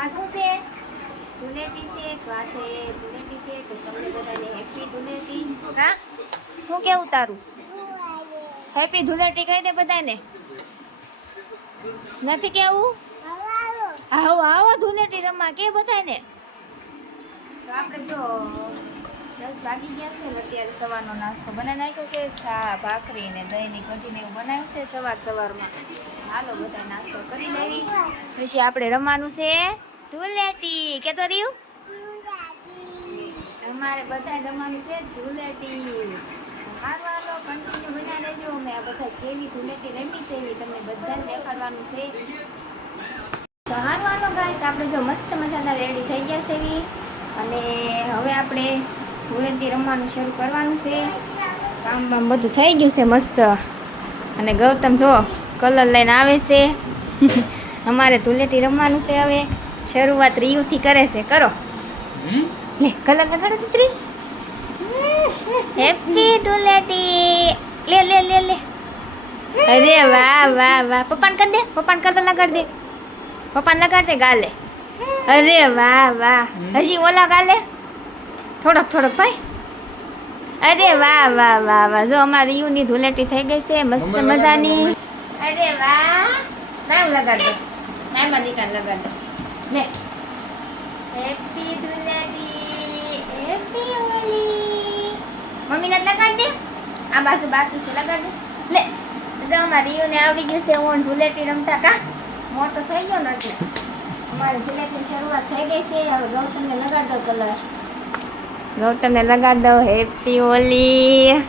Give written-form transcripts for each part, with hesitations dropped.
આ શું છે? ધૂળેટી છે તો આ છે ધૂળેટી છે તો તમને બધાને હેપી ધૂળેટી. હા શું કેવું તારું? હેપી ધૂળેટી કહી દે બધાને. નથી કેવું? આવો આવો ધૂળેટી રમવા કે બધાને. તો આપણે જો 10 વાગી ગયા છે ને અત્યારે સવારનો નાસ્તો બનાવી નાખ્યો છે. ચા ભાખરી ને દહીંની કઢીને એવું બનાવ્યું છે સવારમાં. હાલો બધા નાસ્તો કરી લેવી. પછી આપણે રમવાનું છે ધૂળેટી. કે તો રહ્યું અમારે બધા રમવાનું છે ધૂળેટી. હાલો કન્ટિન્યુ બના લેજો. અમે આ બધા કેવી ધૂળેટી રમી છે એવી તમને બધાને દેખાડવાનું છે. તો હાલો ગાઈસ આપણે જો મસ્ત મજાના રેડી થઈ ગયા છે એવી. અને હવે આપણે ધૂળેટી રમવાનું શરૂ કરવાનું છે. કામ બામ બધું થઈ ગયું છે મસ્ત. અને ગૌતમ જો કલર લઈને આવે છે. અમારે ધૂળેટી રમવાનું છે હવે. શરૂઆત રીયુથી કરે છે. કરો લે કલર લગાડો દીકરી. હેપી ધૂળેટી. લે લે લે લે. અરે વાહ વાહ વાહ. પપ્પાને કરી દે. પપ્પાને કલર લગાડ દે. પપ્પાને લગાડ દે ગાલે. અરે વાહ વાહ. હજી ઓલા ગાલે થોડોક ભાઈ. અરે વાહ વાહ વાહ વાહ. જો અમારી યુની ધૂળેટી થઈ ગઈ છે મસ્ત મજાની. અરે વાહ. નામ લગાડ દે. નામમાં દીકાને લગાડ દે. લે હેપી ધૂળેટી. હેપી હોલી. મમ્મીને લગાડ દે. આ બાજુ બાકી છે લગાડ દે. લે જો અમારી યુને આવડી ગયું છે ઓન ધૂળેટી રમતા. કા મોટો થઈ ગયો ને એટલે અમારે ધૂળેટીની શરૂઆત થઈ ગઈ છે. હવે ગૌતમને લગાડ દો કલર. ગૌતમને લગાડ દો હેપી હોલી.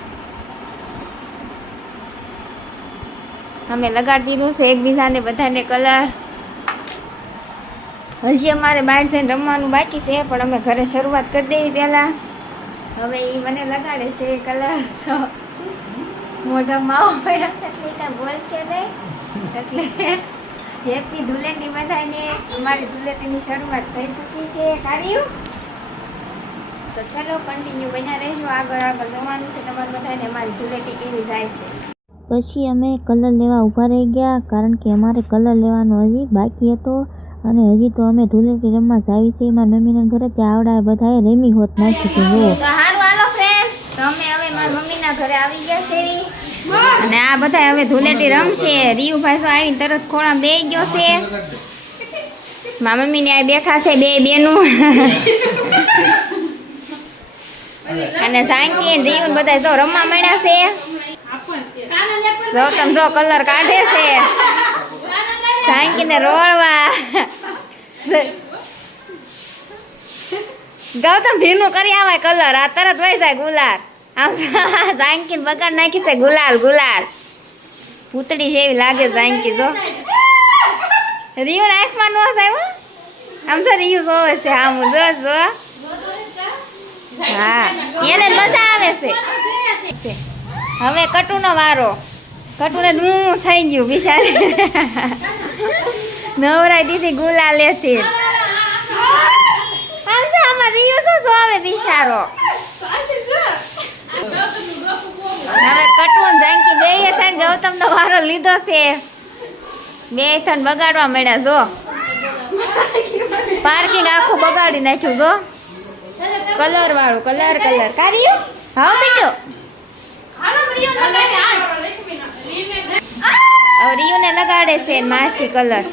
અમે લગાડી દીધું છે એકબીજાને બધાને કલર. હજી અમારે બહાર જઈને રમવાનું બાકી છે પણ અમે ઘરે શરૂઆત કરી દેવી પહેલાં. હવે એ મને લગાડે છે કલર. મોઢા માવો પડ્યો છે એટલે કાંઈ બોલ છે નહીં. એટલે હેપી ધૂળેટી બધાને. અમારી ધૂળેટીની શરૂઆત થઈ ચૂકી છે. કાર્યું તો ચલો કન્ટિન્યુ બન્યા રહેજો. આગળ જવાનું છે તમારે બધાને અમારી ધૂળેટી કેવી જાય છે. પછી અમે કલર લેવા ઊભા રહી ગયા કારણ કે અમારે કલર લેવાનો હજી બાકી હતો. અને હજી તો અમે ધૂળેટી રમવા જાવી છે મારા મમ્મીના ઘરે. ત્યાં આવડા બધાએ રેમી હોત નાખી છે. તો હારું હાલો ફ્રેન્ડ્સ. તો અમે હવે મારા મમ્મીના ઘરે આવી ગયા છે અને આ બધા હવે ધૂળેટી રમશે. રીયુભાઈ તો આવીને તરત ખોળા બેસી ગયો છે. મારા મમ્મીને આ બેઠા છે બે બેનું. અને સાંકી રીયુ બધા જો રમવા મળ્યા છે. ગૌતમ જો કલર કાઢે છે. સાંકીને રોળવા. ગૌતમ ભીનું કરી આવાય કલર. આ તરત વહી જાય ગુલાલ. આમ સાંકીને બગાડ નાખી છે ગુલાલ. પૂતળી જેવી લાગે સાંકી જો. રીયુ આંખમાં નો આવ્યો. આમ તો રીયુ જોવે છે આમ જો. હા એને મજા આવે છે. હવે કટુનો વારો. કટુને હું થઈ ગયું બિચારી. નવરાઈ દીધી ગુલાલેથી. આમ તો આમાં રીયુ તો જોવે બિચારો. હવે કટુન જાંકી બે થઈને ગૌતમનો વારો લીધો છે. બે થઈને બગાડવા મળ્યા જો. પાર્કિંગ આખું બગાડી નાખ્યું જો. કલર વાળું કલર કાર્યું. હા બેટો રીયુને લગાડે છે માસી કલર.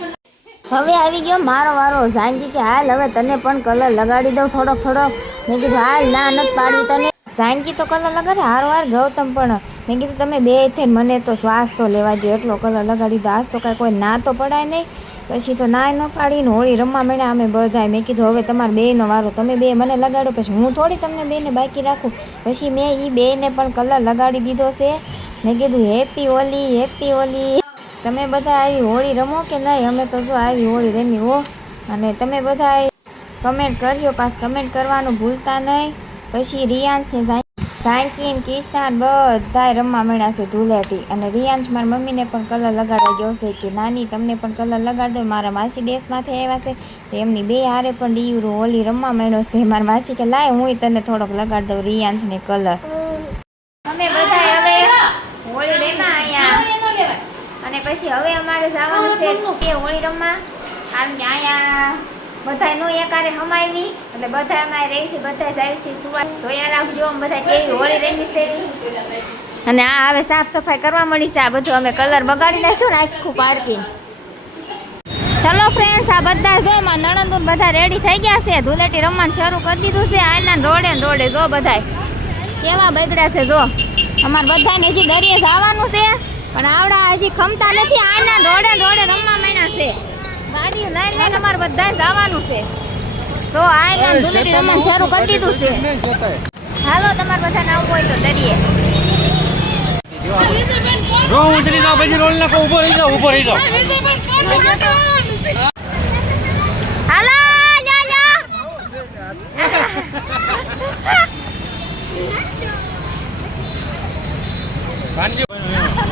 હવે આવી ગયો મારો વારો. ઝાંકી કે હાલ હવે તને પણ કલર લગાડી દઉં થોડોક. મેં કીધું હાલ ના નથી પાડી તને. ઝાંકી તો કલર લગાડે હારવાર. ગૌતમ પણ. મેં કીધું તમે બે થઈને મને તો શ્વાસ તો લેવા દો એટલો કલર લગાડી દો. આજ તો કાંઈ કોઈ ના તો પડાય નહીં. પછી તો ના ન પાડીને હોળી રમવા મળ્યા અમે બધા. મેં કીધું હવે તમારે બેનો વારો. તમે બે મને લગાડો પછી હું થોડી તમને બેને બાકી રાખું. પછી મેં એ બેને પણ કલર લગાડી દીધો છે. મેં કીધું હેપી હોલી. તમે બધા આવી હોળી રમો કે નહીં? અમે તો જો આવી હોળી રમી હો. અને તમે બધા કમેન્ટ કરજો. પાસ કમેન્ટ કરવાનું ભૂલતા નહીં. પછી રિયાન્સને સાંકીન કિસ્તાન બધાય રમવા મળ્યા છે ધૂળેટી. અને રિયાન્સ મારી મમ્મીને પણ કલર લગાડવા ગયો છે કે નાની તમને પણ કલર લગાડી દો. મારા માસી દેશમાંથી આવ્યા છે તો એમની બે હારે પણ ડીયુરો હોલી રમવા મળ્યો છે. મારા માસી કે લાય હું તને થોડોક લગાડી દઉં રિયાન્સને કલર. અમે બધા હવે હોળી રમ્યા અહીંયા. અને પછી હવે અમારે જવાનું છે હોળી રમવા. કારણ કે અહીંયા બધાય નો એકારે હમાવી એટલે બધા અમારે રહી છે, બધા જ આવી છે સુવા. જોયા રાખજો અમે બધા કેવી હોળી રમી છે. અને આ હવે સાફ સફાઈ કરવા મળી છે. આ બધું અમે કલર બગાડી નાખ્યો ને આખું પાર્કિંગ. ચલો ફ્રેન્ડ્સ, આ બધા જો માં નણંદુ બધા રેડી થઈ ગયા છે. ધૂળેટી રમવાનું શરૂ કરી દીધું છે. આના રોડે ને રોડે જો બધાય કેવા બગડ્યા છે. જો અમારે બધાને હજી દરિયે જવાનું છે પણ આવડા હજી ખમતા નથી. આના રોડે ને રોડે રમવા માંડ્યા છે. ગાડી લઈને લઈને અમારે બધા જવાનું છે. તો આના ધૂળેટી રમવાનું શરૂ કરી દીધું છે. હાલો તમારે બધાને આવવું હોય તો દરિયે. રો ઉતરી જાઓ, પછી રોલ નાખો. ઊભો રહી જાઓ, ઊભો રહી જાઓ. હાલો જા જા. કાનજી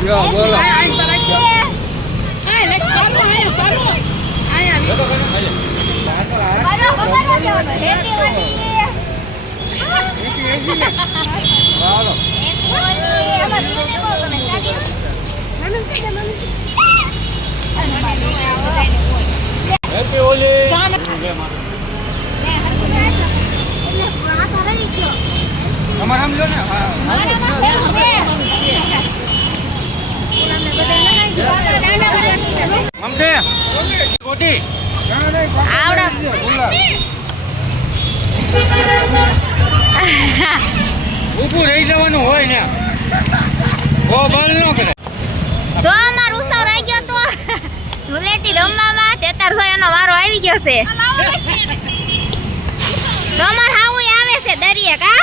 યો બોલો. હાલો હેપી હોલી. તમારે સમજો ને. સમજે કોટી આવડા ઊભું રહી જવાનું હોય ને. ઓ બંધ ન કરે. જો અમાર ઉત્સવ રહી ગયો તો ધૂળેટી રમવામાં 1300 એનો વારો આવી ગયો છે. તો અમાર હાવું આવે છે દરિયે કા.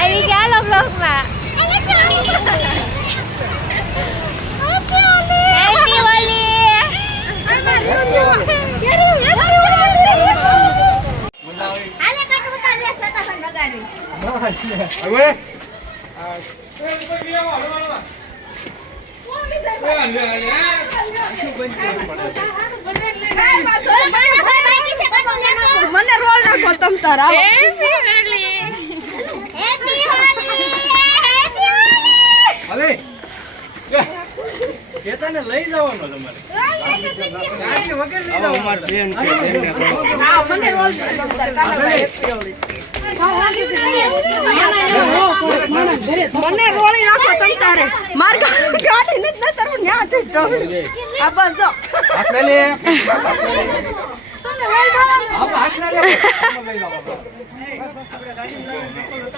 આવી ગયા લો બ્લોગમાં. હેપી હોલી. હાલે કાટ ઉતાર લે છતાં પણ બગાડવી. હવે મને રોલ નાખો તમ તારા. હવે કેતાને લઈ જવાનો તમારે. ગાડી વગર લઈ જાવ. અમાર બેન છે બેનને કહો. મને રોલ તમ તારા. મને રોળી નાખો તમ તારે. માર ગાડી નથી ન તરવું ન્યા ઠીક તો. આ બસ જો. આટલે લે. આપ આટલે લે. લઈ જાવ.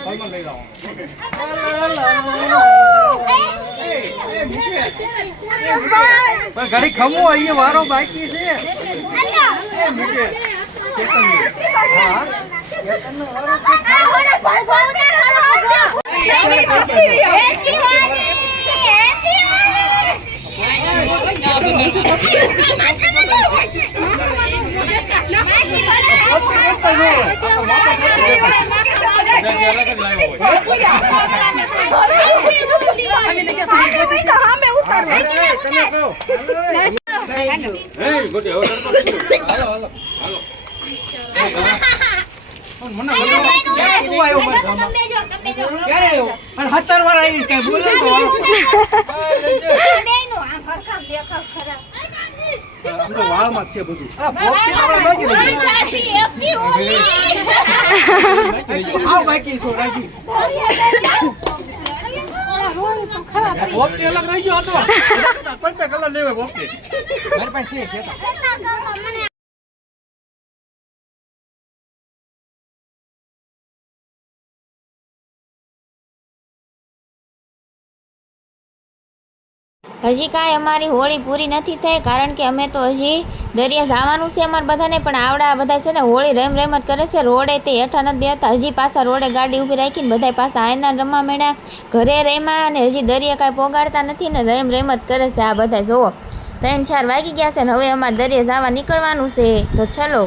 આપણે લઈ જાવ. ગાડી ખમો અહીંયા વારો બાકી છે. વાળમાં છે બધું. બાકી છો રાજી. પોપટી અલગ રહી ગયો હતો. કોઈ કઈ કલર લેવે પોપટી. મારી પાસે છે. હજી કાંઈ અમારી હોળી પૂરી નથી થઈ કારણ કે અમે તો હજી દરિયા જવાનું છે અમારે બધાને. પણ આવડા બધા છે ને હોળી રેમ રેમત કરે છે. રોડે તે હેઠા નથી બેસતા. હજી પાછા રોડે ગાડી ઊભી રાખીને બધા પાછા આયના રમવા માંડ્યા. ઘરે રેમાં અને હજી દરિયા કાંઈ પોગાડતા નથી ને રેમ રેમત કરે છે આ બધા. જુઓ 3-4 વાગી ગયા છે ને હવે અમારે દરિયા જવા નીકળવાનું છે. તો ચલો.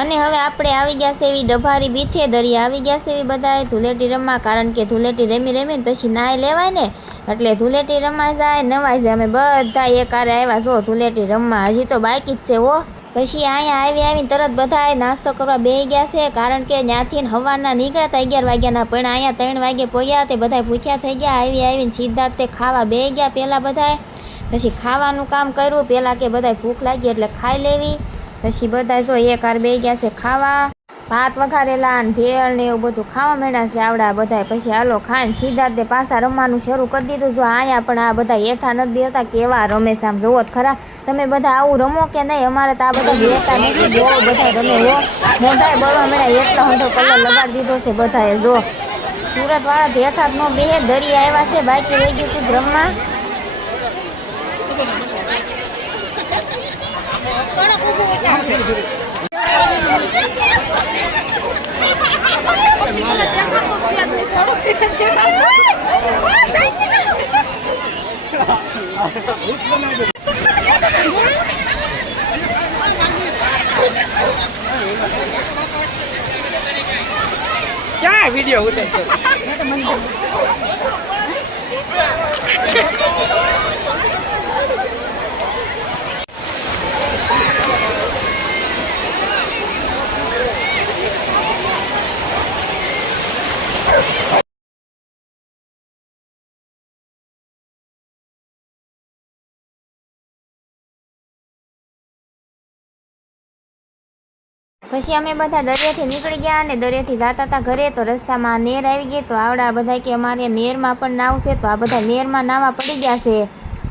અને હવે આપણે આવી ગયા છે એવી ડભારી બીચે. દરિયા આવી ગયા છે એવી બધાએ ધૂળેટી રમવા. કારણ કે ધૂળેટી રમી રમીને પછી નાહી લેવાય ને એટલે ધૂળેટી રમાઈ જાય નવાઈ જાય. અમે બધા એકારે આવ્યા જો ધૂળેટી રમવા. હજી તો બાકી જ છે હો. પછી અહીંયા આવીને તરત બધા નાસ્તો કરવા બેસી ગયા છે, કારણ કે ત્યાંથી હવારના નીકળ્યા હતા 11 વાગ્યાના, પણ અહીંયા 3 વાગે પહોંચ્યા તે બધા ભૂખ્યા થઈ ગયા. આવીને સીધા તે ખાવા બેસી ગયા પહેલાં બધાએ. પછી ખાવાનું કામ કર્યું પહેલાં કે બધાય ભૂખ લાગી એટલે ખાઈ લેવી. પછી બધા જો એક હાર બેસી ગયા છે ખાવા. ભાત વઘારેલા અને ભેળ ને એવું બધું ખાવા માંડ્યા છે આવડા બધા. પછી હાલો ખાઈને સીધા તે પાછા રમવાનું શરૂ કરી દીધું. જો અહીંયા પણ આ બધા હેઠા નથી દેતા, કેવા રમે છે આમ જોવો જ ખરા. તમે બધા આવું રમો કે નહીં? અમારે તો આ બધા દેતા નથી, જો બધા રમે હો. મોઢાએ બળવા મળ્યા એટલો હંધો કલર લગાડી દીધો છે બધાએ. જો સુરત વાળા હેઠા જ ન બેહે, દરી આવ્યા છે, બાકી રહી ગયું તું રમવા. ક્યાં વિડીયો ઉતારશો? પછી અમે બધા દરિયાથી નીકળી ગયા અને દરિયાથી જતા હતા ઘરે. તો રસ્તામાં નેર આવી ગઈ. તો આવડા બધા કે અમારે નેરમાં પણ નાવ છે. તો આ બધા નેરમાં નાવા પડી ગયા છે.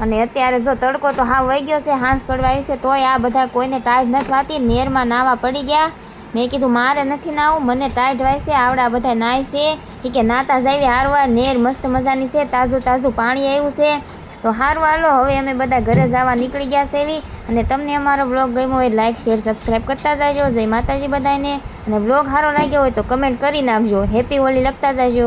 અને અત્યારે જો તડકો તો હાવ વહી ગયો છે, હાંસ પડવા આવી છે, તોય આ બધા કોઈને ટાઈટ નથી વાતી, નેરમાં નાવા પડી ગયા. મેં કીધું મારે નથી નાવું, મને ટાઈટ વાય છે. આવડા બધા નાય છે એ કે નાતા જાવી હારવા, નેર મસ્ત મજાની છે, તાજું તાજું પાણી આવ્યું છે. તો હારું હાલો હવે અમે બધા ઘરે જવા નીકળી ગયા છે એવી. અને તમને અમારો બ્લોગ ગમ્યો હોય લાઈક શેર સબસ્ક્રાઈબ કરતા જાજો. જય માતાજી બધાને. અને બ્લોગ સારો લાગ્યો હોય તો કમેન્ટ કરી નાખજો. હેપી હોળી લખતા જાજો.